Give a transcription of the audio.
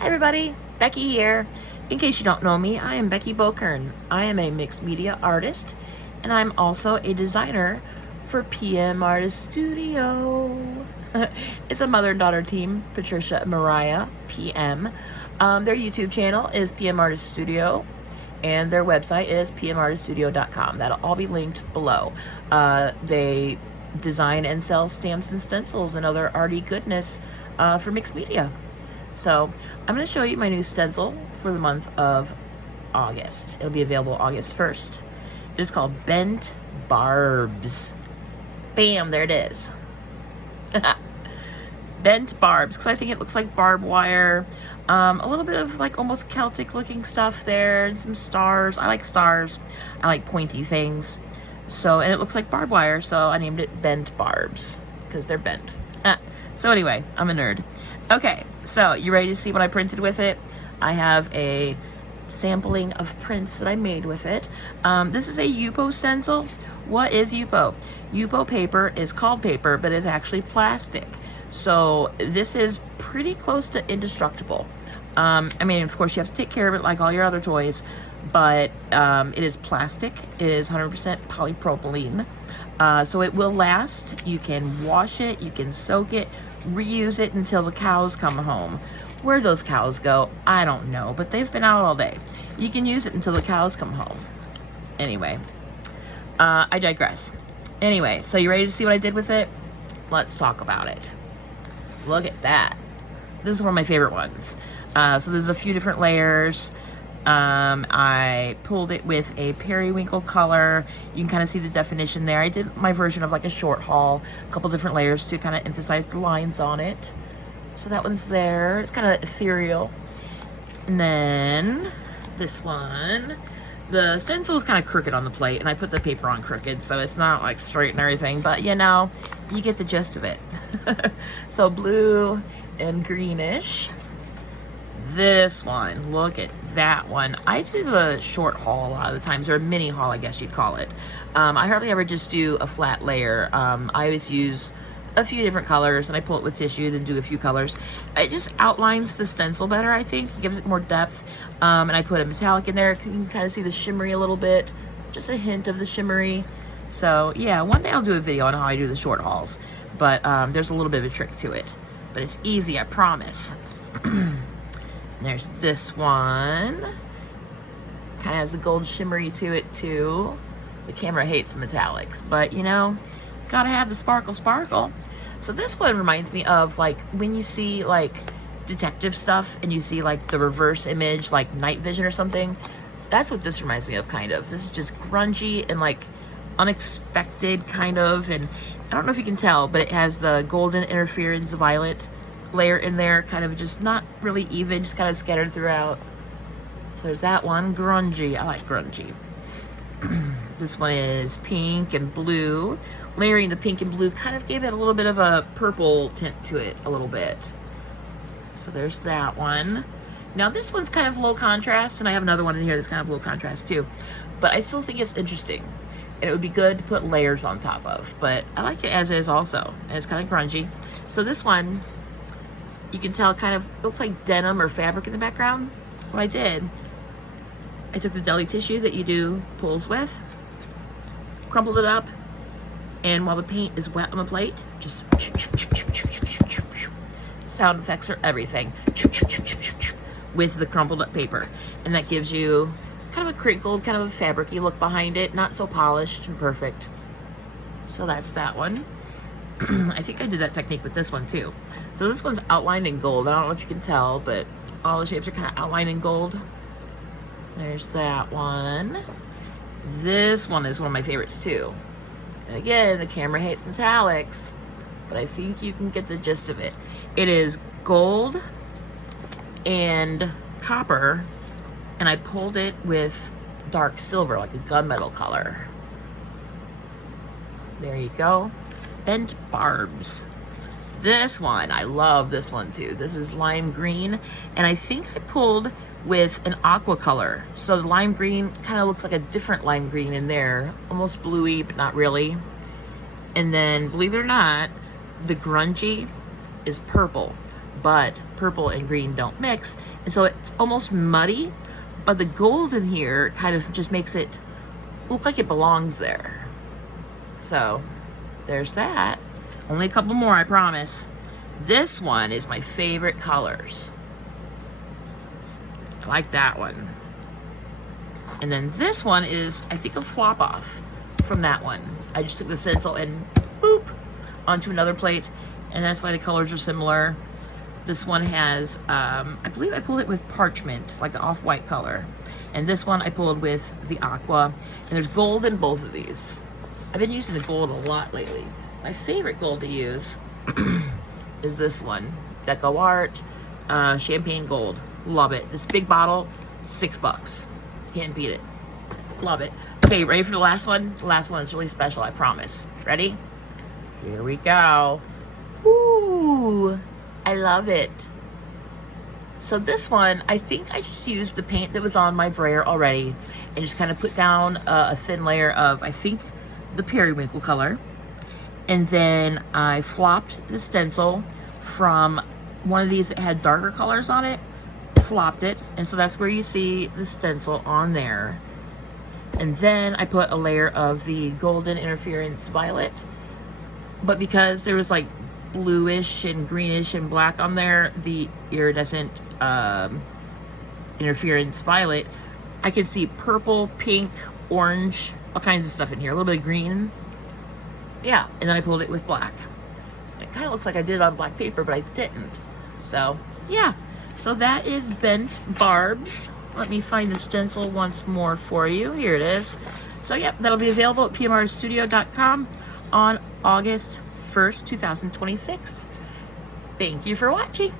Hi everybody, Becky here. In case you don't know me, I am Becky Bokern. I am a mixed media artist, and I'm also a designer for PM Artist Studio. It's a mother and daughter team, Patricia and Mariah, PM. Their YouTube channel is PM Artist Studio, and their website is pmartiststudio.com. That'll all be linked below. They design and sell stamps and stencils and other arty goodness for mixed media. So I'm going to show you my new stencil for the month of August. It'll be available August 1st. It is called Bent Barbs. Bam, there it is. Bent Barbs, because I think it looks like barbed wire. A little bit of like almost Celtic looking stuff there, and some stars. I like stars. I like pointy things. So, and it looks like barbed wire, so I named it Bent Barbs, because they're bent. So anyway, I'm a nerd. Okay, so you ready to see what I printed with it? I have a sampling of prints that I made with it. This is a Yupo stencil. What is Yupo? Yupo paper is called paper, but it's actually plastic. So this is pretty close to indestructible. I mean, of course, you have to take care of it like all your other toys, but it is plastic. It is 100% polypropylene. So it will last. You can wash it, you can soak it, reuse it until the cows come home. Where those cows go, I don't know, but they've been out all day. You can use it until the cows come home. Anyway, I digress. Anyway, so you ready to see what I did with it? Let's talk about it. Look at that. This is one of my favorite ones. So there's a few different layers. I pulled it with a periwinkle color. You can kind of see the definition there. I did my version of like a short haul, a couple different layers to kind of emphasize the lines on it. So that one's there. It's kind of ethereal. And then this one, the stencil is kind of crooked on the plate, and I put the paper on crooked, so it's not like straight and everything, but you know, you get the gist of it. So blue and greenish. This one, look at that one. I do a short haul a lot of the times, or a mini haul, I guess you'd call it. I hardly ever just do a flat layer. I always use a few different colors, and I pull it with tissue, then do a few colors. It just outlines the stencil better, I think. It gives it more depth. And I put a metallic in there. You can kind of see the shimmery a little bit. Just a hint of the shimmery. So yeah, one day I'll do a video on how I do the short hauls. But there's a little bit of a trick to it. But it's easy, I promise. There's this one. Kind of has the gold shimmery to it too. The camera hates the metallics, but you know, gotta have the sparkle sparkle. So this one reminds me of like when you see like detective stuff and you see like the reverse image, like night vision or something. That's what this reminds me of, kind of. This is just grungy and like unexpected kind of, and I don't know if you can tell, but it has the golden interference violet layer in there, kind of just not really even, just kind of scattered throughout. So there's that one, grungy. I like grungy. This one is pink and blue. Layering the pink and blue kind of gave it a little bit of a purple tint to it, a little bit. So there's that one. Now this one's kind of low contrast, and I have another one in here that's kind of low contrast too. But I still think it's interesting, and it would be good to put layers on top of. But I like it as is also, and it's kind of grungy. So this one, you can tell it kind of looks like denim or fabric in the background. What I did, I took the deli tissue that you do pulls with, crumpled it up, and while the paint is wet on the plate, just sound effects are everything with the crumpled up paper. And that gives you kind of a crinkled, kind of a fabric-y look behind it, not so polished and perfect. So that's that one. I think I did that technique with this one too. So this one's outlined in gold. I don't know if you can tell, but all the shapes are kind of outlined in gold. There's that one. This one is one of my favorites too. And again, the camera hates metallics, but I think you can get the gist of it. It is gold and copper, and I pulled it with dark silver, like a gunmetal color. There you go. Bent Barbs. This one, I love this one too. This is lime green, and I think I pulled with an aqua color. So the lime green kind of looks like a different lime green in there, almost bluey, but not really. And then, believe it or not, the grungy is purple. but purple and green don't mix. And so it's almost muddy, but the gold in here kind of just makes it look like it belongs there. So there's that. Only a couple more, I promise. This one is my favorite colors. I like that one. And then this one is, I think, a flop off from that one. I just took the stencil and boop onto another plate, and that's why the colors are similar. This one has, I believe I pulled it with parchment, like an off-white color. And this one I pulled with the aqua. And there's gold in both of these. I've been using the gold a lot lately. My favorite gold to use is this one, Deco Art Champagne Gold. Love it. This big bottle, $6. Can't beat it. Love it. Okay, ready for the last one? The last one is really special, I promise. Ready? Here we go. Ooh, I love it. So this one, I think I just used the paint that was on my brayer already and just kind of put down a thin layer of, I think, the periwinkle color. And then I flopped the stencil from one of these that had darker colors on it, flopped it, and so that's where you see the stencil on there. And then I put a layer of the golden interference violet, but because there was like bluish and greenish and black on there, the iridescent interference violet, I could see purple, pink, orange, all kinds of stuff in here, a little bit of green. Yeah, and then I pulled it with black. It kind of looks like I did it on black paper, but I didn't. So yeah, so that is Bent Barbs. Let me find the stencil once more for you. Here it is. So yep, that'll be available at pmrstudio.com on August 1st, 2026. Thank you for watching.